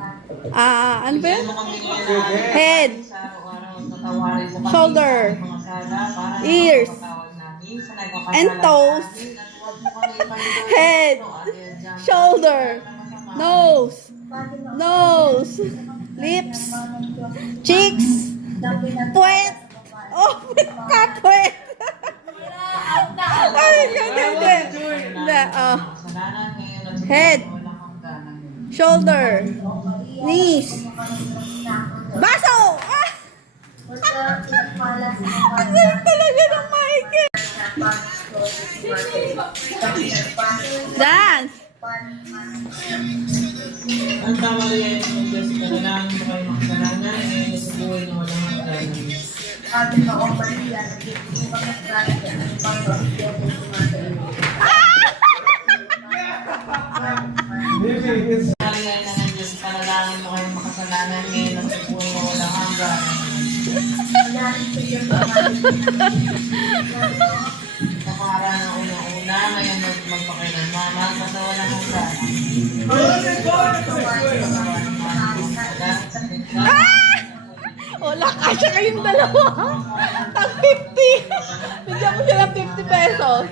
Ano ba yun? Head. Shoulder. Ears. And toes. Head. Shoulder. Nose. Nose. Lips. Cheeks. Puwet. Oh, kapuwet. Ay, hindi. Head. Shoulder. Knees. Baso! Ah! Ang galing talaga ng Michael. Dance. Ang tama rin yung Jessica na lang mo kayo makasalanan eh sa buhay na walang hanggan. Kalian na ng Jessica na lang mo kayo makasalanan eh sa buhay na walang hanggan. Kapara na una-una, ngayon magpakailanman, basta walang hanggan. Wala kasya kayong dalawa. Tag 50. Bigyan mo siya ng 50 pesos.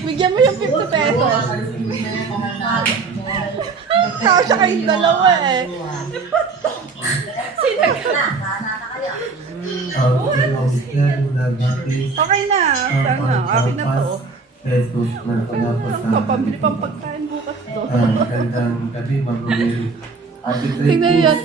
Bigyan mo yung 50 pesos. Kasya kayong dalawa eh. Okay na. Sana. Akin na to. Papabili pang pagkain bukas to. Gandang gabi, mag-uwi. Tingnan yun.